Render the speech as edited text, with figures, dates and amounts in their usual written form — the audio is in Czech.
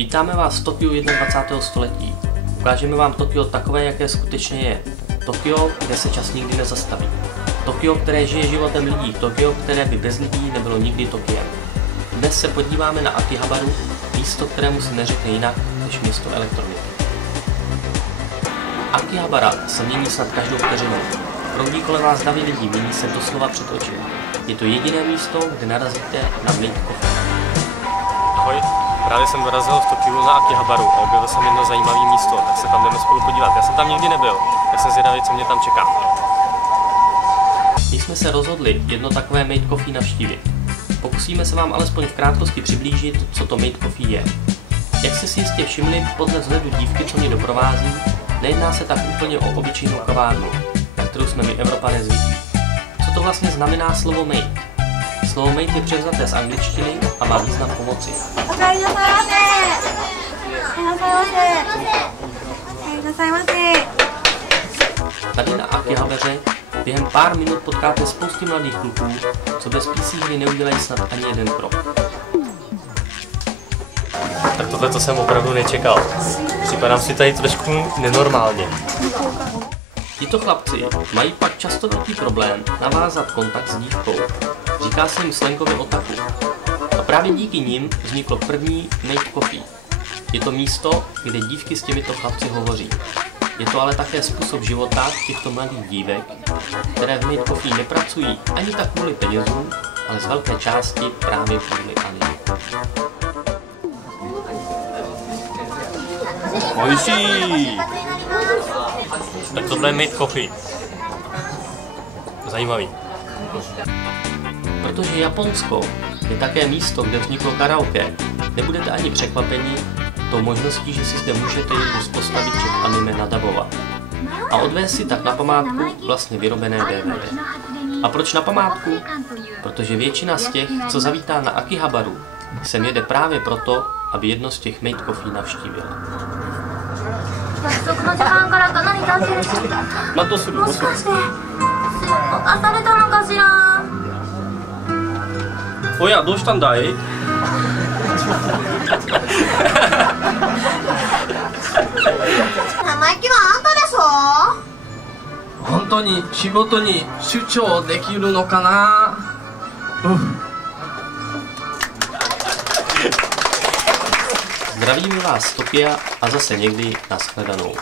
Vítáme vás v Tokiu 21. století. Ukážeme vám Tokio takové, jaké skutečně je. Tokio, kde se čas nikdy nezastaví. Tokio, které žije životem lidí. Tokio, které by bez lidí nebylo nikdy Tokiem. Dnes se podíváme na Akihabaru, místo, kterému se neřekne jinak než město elektroniky. Akihabara se mění snad každou vteřinou. Proudí kolem vás davy lidí, mění se doslova před očima. Je to jediné místo, kde narazíte na Made Coffee. Ahoj, právě jsem dorazil v Tokiu na Akihabaru a objevil jsem jedno zajímavé místo, tak se tam jdeme spolu podívat. Já jsem tam nikdy nebyl, tak jsem zvědavý, co mě tam čeká. My jsme se rozhodli jedno takové Made Coffee navštívit. Pokusíme se vám alespoň v krátkosti přiblížit, co to Made Coffee je. Jak jste si jistě všimli podle vzhledu dívky, co mě doprovází, nejedná se tak úplně o obyčejnou kavárnu, na kterou jsme my Evropané zvyklí. Co to vlastně znamená slovo made? Slovo made je převzaté z angličtiny a má význam pomoci. Tady na Akihabaře během pár minut potkáte spousty mladých kluků, co bez PC hry neudělají snad ani jeden krok. Tak tohle to jsem opravdu nečekal. Připadám si tady trošku nenormálně. Tito chlapci mají pak často velký problém navázat kontakt s dívkou. Říká se jim slangově otaku. A právě díky nim vzniklo první Made Coffee. Je to místo, kde dívky s těmito chlapci hovoří. Je to ale také způsob života těchto mladých dívek, které v Made Coffee nepracují ani tak kvůli penězům, ale z velké části právě kvůli anime. Oiší! Tak tohle je Made Coffee. Zajímavý. Protože Japonsko je také místo, kde vzniklo karaoke, nebudete ani překvapeni tou možností, že si zde můžete jednu z postaviček anime nadabovat. A odvést si tak na památku vlastně vyrobené DVD. A proč na památku? Protože většina z těch, co zavítá na Akihabaru, sem jede právě proto, aby jedno z těch Made Coffee navštívila. Oja, どうしたんだい? 生意気はあんたでしょ。本当に仕事に主張できるのかな。Zdravíme vás z Tokia a zase někdy nashledanou.